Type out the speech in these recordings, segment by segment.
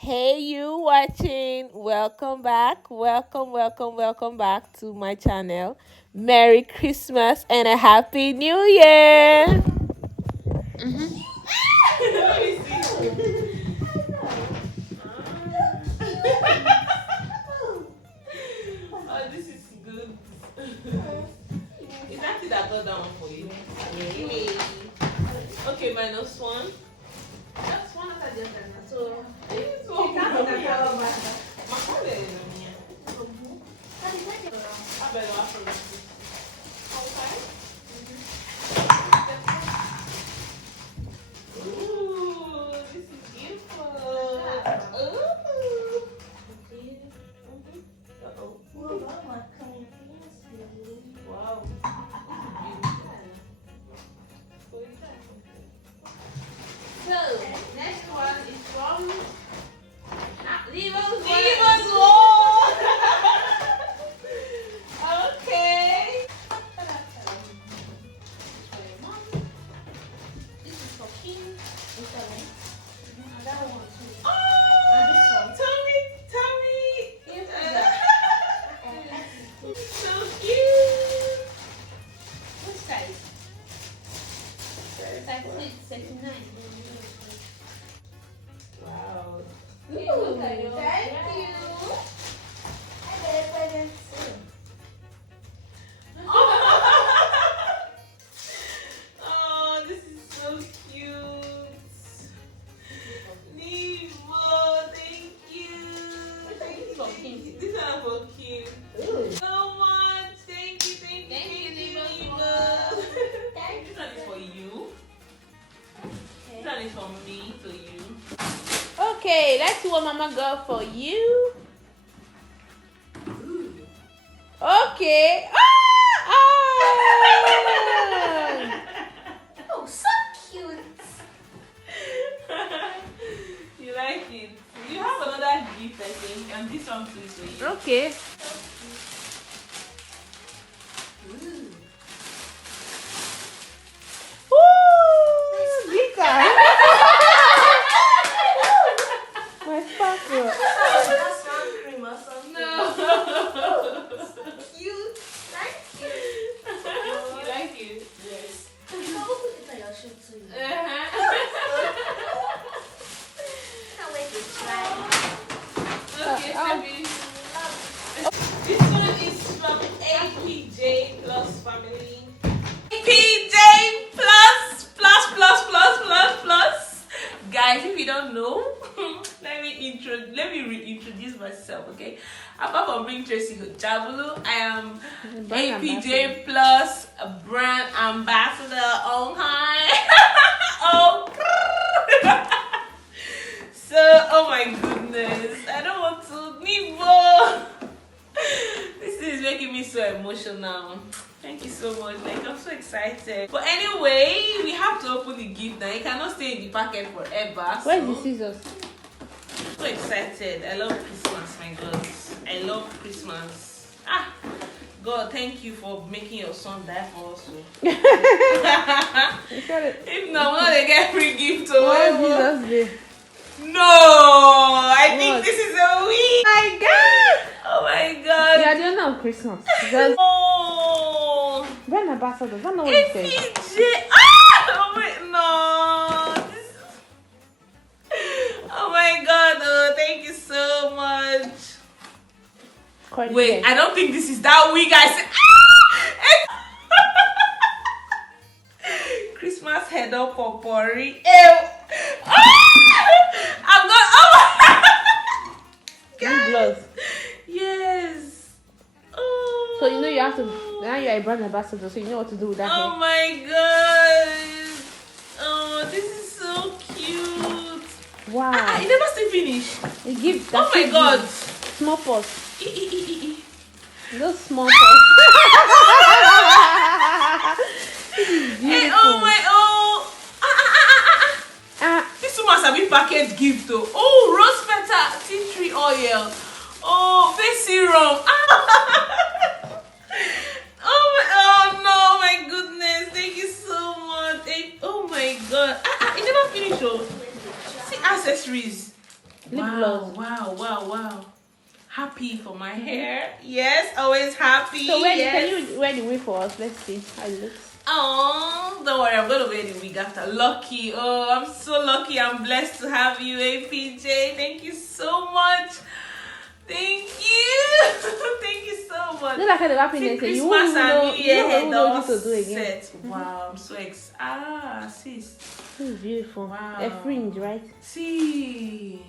Hey, you watching. Welcome back. Welcome back to my channel. Merry Christmas and a Happy New Year. Let me see. Oh, this is good. Is that it that got that one for you? Yay. Okay, minus one. That's one of the so this one can't be my phone is on here. I better offer this. Ooh, this is beautiful. Ooh. Uh-oh. Wow. So, next one is from Levo's Wall. Okay. This is for King. Oh, Tommy. So cute. What size? 39. Wow. Ooh, thank you. Oh, this is so cute. Nemo, thank you. Thank you. These are for Kim. So much. Thank you, Nemo. This one is for you. This one is from me to you. Okay, let's see what Mama got for you. Okay. Oh, so cute. You like it? You have another gift, I think, and this one too is for you. Okay. Ooh, glitter. My sparkle. That's not cream or something. No. Cute. Thank you. You like it? Yes. I'll put it on your shoe too. Can't wait to try. Okay, Sebi. This one is from APJ Plus Family. APJ plus. Guys, if you don't know, let me reintroduce myself, okay? Apart from being Tracy Hojabulu, I am APJ Plus brand ambassador. Oh, so, oh my goodness, I don't want to leave more. This is making me so emotional. Thank you so much. Like, I'm so excited. But anyway, we have to open the gift now. It cannot stay in the packet forever. Where's the scissors? So excited. I love Christmas, my God. I love Christmas. God, thank you for making your son die for us. If not, we're gonna get free gift. Where's Jesus Day? No, I think this is a week. My God! Oh my God. Yeah, they don't know Christmas. Just Oh, brand ambassadors. I don't know what it says. APJ. Oh wait, no. Oh my God. Oh, thank you so much. Wait, I don't think this is that week. I said. Christmas head up for Pori. I'm not. Oh. Gloves. Yes. Oh. So you know you have to. Now you're a brand ambassador, so you know what to do with that. Oh my God. Oh, this is so cute. Wow. It never still finish. It gives. Oh my God. Small pause. Those small pause. Hey, oh my, this one must have been packaged gift though. Oh, rose petal, tea tree oil. Oh, face serum. Oh no, my goodness. Thank you so much. Oh my God. It never finished though. See accessories. Lip Wow, gloss. wow. Happy for my hair. Yes, always happy. So can yes. you wear the wig for us? Let's see how it looks. Oh, don't worry, I'm gonna wear the wig after. Lucky. Oh, I'm so lucky. I'm blessed to have you, APJ. Thank you so much. Thank you. Thank you so much. Just like the happiness. See, You Christmas won't even know. and New You Year don't head even know all what to do again. set. Wow, I'm so excited. Sis. This is beautiful. Wow. A fringe, right? See.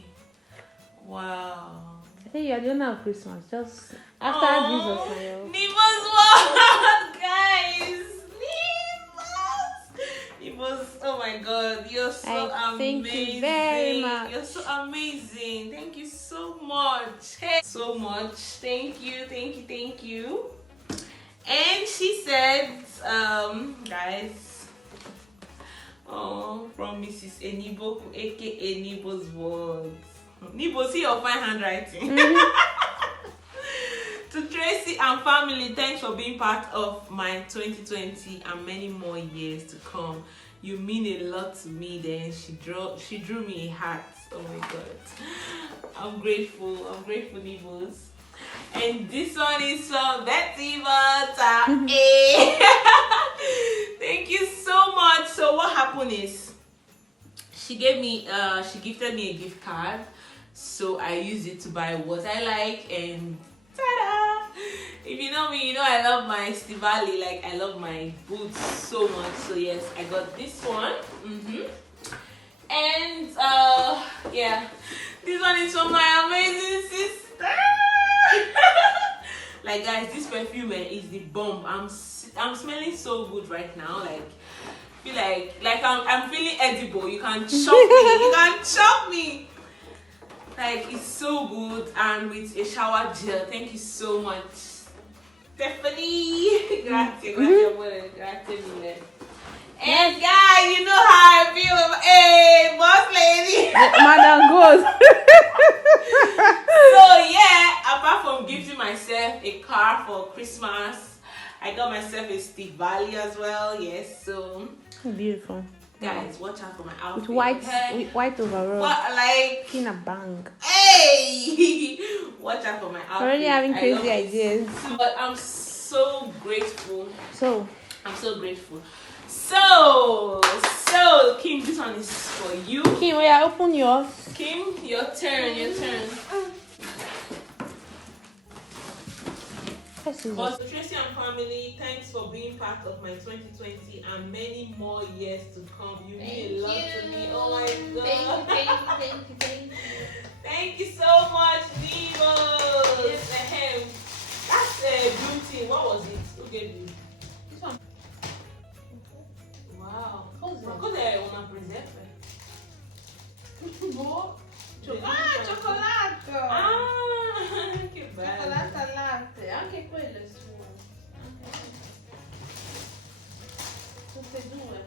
Wow. I think you're the owner of Christmas. Just after Jesus, my love. Nibo's what, guys? Nibo's, oh my God, you're so amazing. Thank you very much. You're so amazing. Thank you so much. Hey, so much. Thank you. And she said, guys, from Mrs. Eniboku, aka Nibo's words. Nibo, see your fine handwriting. To Tracy and family, thanks for being part of my 2020 and many more years to come. You mean a lot to me. Then she drew me a heart. Oh my God. I'm grateful, Nibos. And this one is from Betty Vata. Thank you so much. So what happened is she gifted me a gift card. So I used it to buy what I like, and ta-da! If you know me, you know I love my Stivali, like I love my boots so much. So yes, I got this one. And yeah, this one is from my amazing sister. Like guys, this perfume is the bomb. I'm smelling so good right now. Like feel like I'm feeling edible. You can chop me. Like it's so good, and with a shower gel. Thank you so much, Stephanie. Grazie mille. And guys, you know how I feel. Hey, boss lady. Madam goes. So yeah, apart from gifting myself a car for Christmas, I got myself a Stivali as well. Yes, so Beautiful. guys, watch out for my outfit. With white overall. What, like In a bang. Hey, watch out for my outfit. Already having I crazy love it. ideas. But I'm so grateful. I'm so grateful. So Kim, this one is for you. Kim, will you open yours? Kim, your turn. For Tracy and family, thanks for being part of my 2020 and many more years to come. You mean a lot to me. Oh my God. Thank you. Thank you so much, Nemo. Yes. That's beauty. What was it? Who gave you? This one. Wow. Cos'è una presepe? Cioccolato! Che bello. Cioccolato al latte, anche quello è suo. Tutte e due.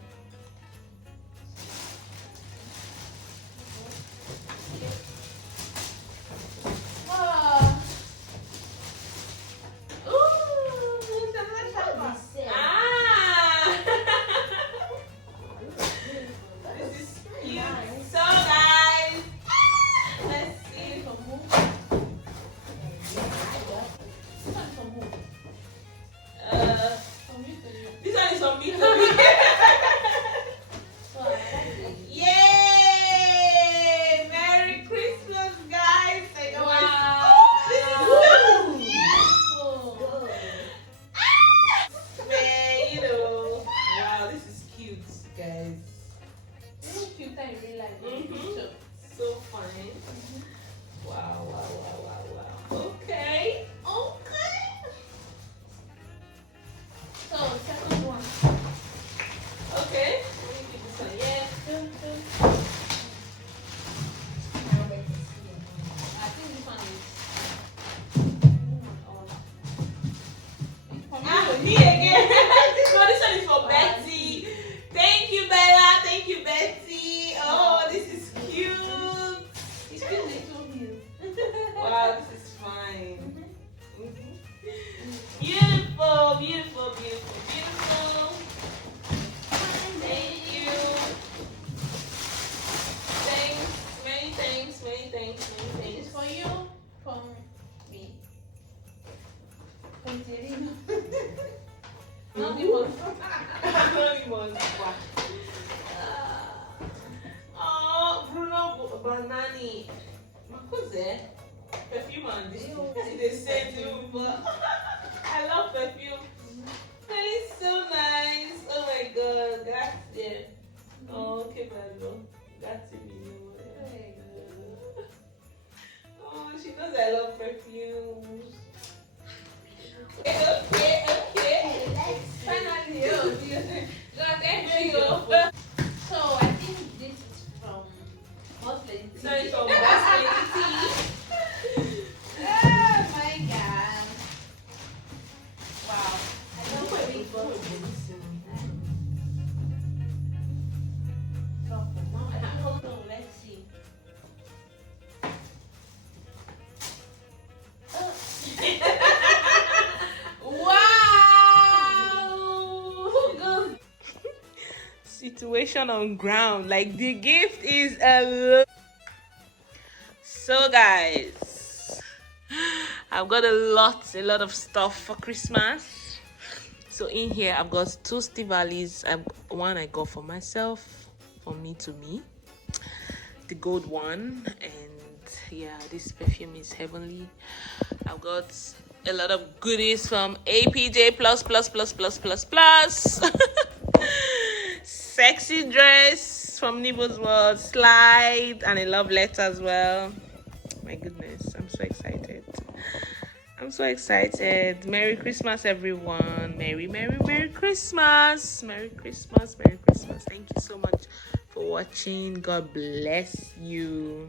This one is from me to me. Thanks. It's for you, from me. Considerino. Non mi mostro. Non mi mostro. Oh, Bruno Banani. Ma cos'è? Perfume the same too. I love perfume. It's so nice. Oh my god. Grazie. Oh, che bello. Grazie mille. Oh, she knows I love perfumes. Okay. Finally, God, thank you. So I think this is from Boss Lady. Sorry, from Boss Lady. Oh my god. Wow. I love my big box. So let's see. Wow! Situation on ground. Like the gift is a. So guys, I've got a lot of stuff for Christmas. So in here I've got 2 Stivalis. One I got for myself, from me to me, the gold one, and yeah, this perfume is heavenly. I've got a lot of goodies from APJ plus. Sexy dress from Nibo's World, slide, and a love letter as well. My goodness, I'm so excited. Merry Christmas, everyone. Merry Christmas. Merry Christmas. Thank you so much for watching. God bless you.